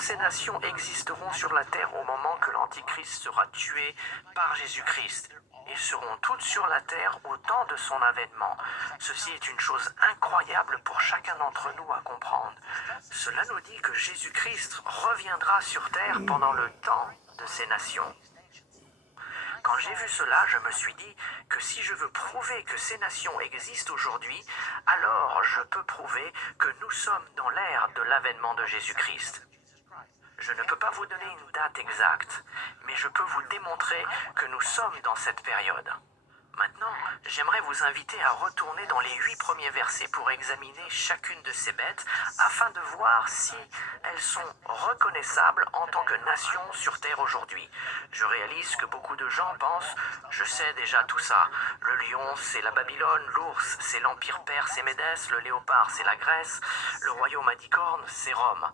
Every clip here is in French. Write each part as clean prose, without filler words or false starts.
toutes ces nations existeront sur la terre au moment que l'Antichrist sera tué par Jésus-Christ. Ils seront toutes sur la terre au temps de son avènement. Ceci est une chose incroyable pour chacun d'entre nous à comprendre. Cela nous dit que Jésus-Christ reviendra sur terre pendant le temps de ces nations. Quand j'ai vu cela, je me suis dit que si je veux prouver que ces nations existent aujourd'hui, alors je peux prouver que nous sommes dans l'ère de l'avènement de Jésus-Christ. Je ne peux pas vous donner une date exacte, mais je peux vous démontrer que nous sommes dans cette période. Maintenant, j'aimerais vous inviter à retourner dans les 8 premiers versets pour examiner chacune de ces bêtes afin de voir si elles sont reconnaissables en tant que nation sur Terre aujourd'hui. Je réalise que beaucoup de gens pensent « je sais déjà tout ça, le lion c'est la Babylone, l'ours c'est l'Empire perse et Médès, le léopard c'est la Grèce, le royaume à 10 cornes c'est Rome ».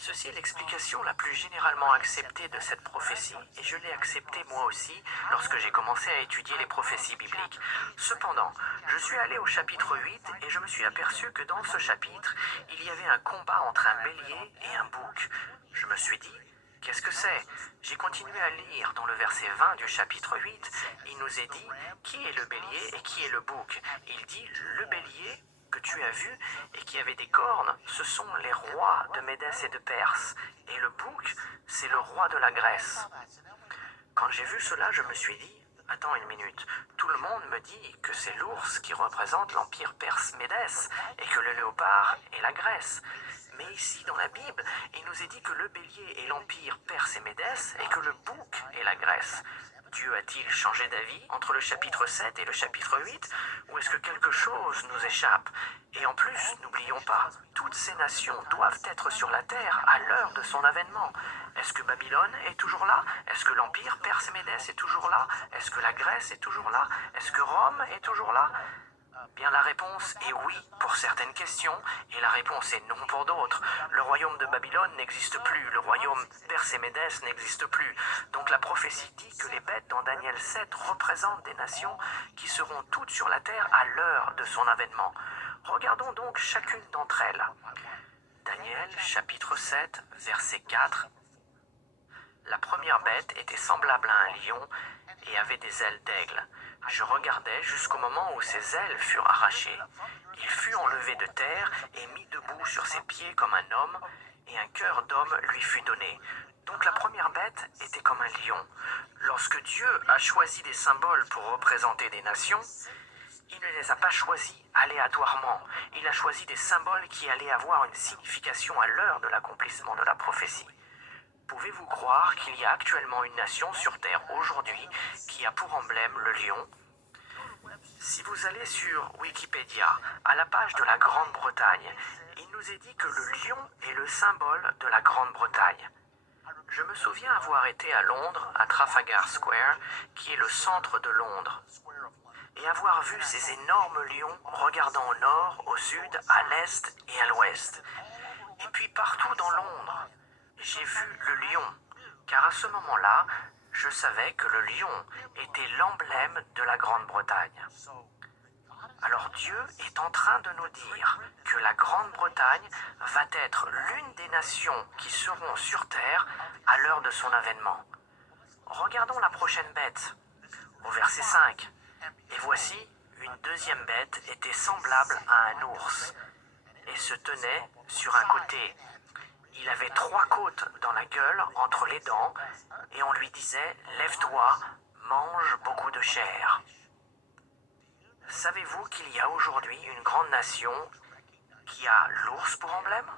Ceci est l'explication la plus généralement acceptée de cette prophétie, et je l'ai acceptée moi aussi lorsque j'ai commencé à étudier les prophéties bibliques. Cependant, je suis allé au chapitre 8 et je me suis aperçu que dans ce chapitre, il y avait un combat entre un bélier et un bouc. Je me suis dit, qu'est-ce que c'est? J'ai continué à lire dans le verset 20 du chapitre 8, il nous est dit, qui est le bélier et qui est le bouc? Il dit, le bélier que tu as vu et qui avait des cornes, ce sont les rois de Médès et de Perse, et le bouc, c'est le roi de la Grèce. Quand j'ai vu cela, je me suis dit, attends une minute, tout le monde me dit que c'est l'ours qui représente l'empire perse-Médès et que le léopard est la Grèce. Mais ici, dans la Bible, il nous est dit que le bélier est l'empire perse et Médès et que le bouc est la Grèce. Dieu a-t-il changé d'avis entre le chapitre 7 et le chapitre 8? Ou est-ce que quelque chose nous échappe? Et en plus, n'oublions pas, toutes ces nations doivent être sur la terre à l'heure de son avènement. Est-ce que Babylone est toujours là? Est-ce que l'Empire perse et Médès est toujours là? Est-ce que la Grèce est toujours là? Est-ce que Rome est toujours là? Bien, la réponse est oui pour certaines questions, et la réponse est non pour d'autres. Le royaume de Babylone n'existe plus, le royaume perse et Médès n'existe plus. Donc la prophétie dit que les bêtes dans Daniel 7 représentent des nations qui seront toutes sur la terre à l'heure de son avènement. Regardons donc chacune d'entre elles. Daniel chapitre 7, verset 4. La première bête était semblable à un lion et avait des ailes d'aigle. Je regardais jusqu'au moment où ses ailes furent arrachées. Il fut enlevé de terre et mis debout sur ses pieds comme un homme, et un cœur d'homme lui fut donné. Donc la première bête était comme un lion. Lorsque Dieu a choisi des symboles pour représenter des nations, il ne les a pas choisis aléatoirement. Il a choisi des symboles qui allaient avoir une signification à l'heure de l'accomplissement de la prophétie. Pouvez-vous croire qu'il y a actuellement une nation sur Terre aujourd'hui qui a pour emblème le lion? Si vous allez sur Wikipédia, à la page de la Grande-Bretagne, il nous est dit que le lion est le symbole de la Grande-Bretagne. Je me souviens avoir été à Londres, à Trafalgar Square, qui est le centre de Londres, et avoir vu ces énormes lions regardant au nord, au sud, à l'est et à l'ouest. Et puis partout dans Londres, j'ai vu le lion, car à ce moment-là, je savais que le lion était l'emblème de la Grande-Bretagne. Alors Dieu est en train de nous dire que la Grande-Bretagne va être l'une des nations qui seront sur Terre à l'heure de son avènement. Regardons la prochaine bête, au verset 5. Et voici, une deuxième bête était semblable à un ours, et se tenait sur un côté. Il avait 3 côtes dans la gueule entre les dents, et on lui disait « Lève-toi, mange beaucoup de chair ». Savez-vous qu'il y a aujourd'hui une grande nation qui a l'ours pour emblème?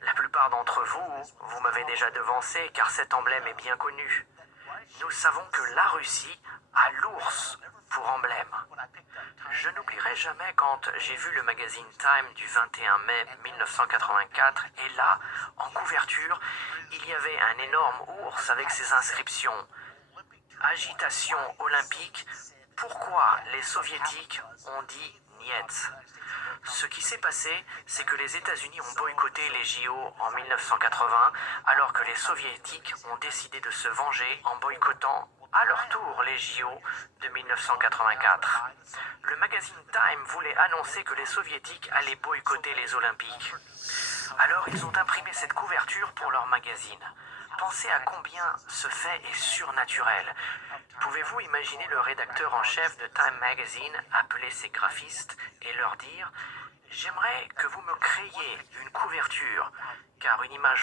La plupart d'entre vous, vous m'avez déjà devancé car cet emblème est bien connu. Nous savons que la Russie a l'ours pour emblème. Je n'oublierai jamais quand j'ai vu le magazine Time du 21 mai 1984 et là, en couverture, il y avait un énorme ours avec ses inscriptions. Agitation olympique, pourquoi les soviétiques ont dit niet? Ce qui s'est passé, c'est que les États-Unis ont boycotté les JO en 1980, alors que les soviétiques ont décidé de se venger en boycottant à leur tour les JO de 1984. Le magazine Time voulait annoncer que les soviétiques allaient boycotter les Olympiques. Alors ils ont imprimé cette couverture pour leur magazine. Pensez à combien ce fait est surnaturel. Pouvez-vous imaginer le rédacteur en chef de Time Magazine appeler ses graphistes et leur dire « J'aimerais que vous me créiez une couverture, car une image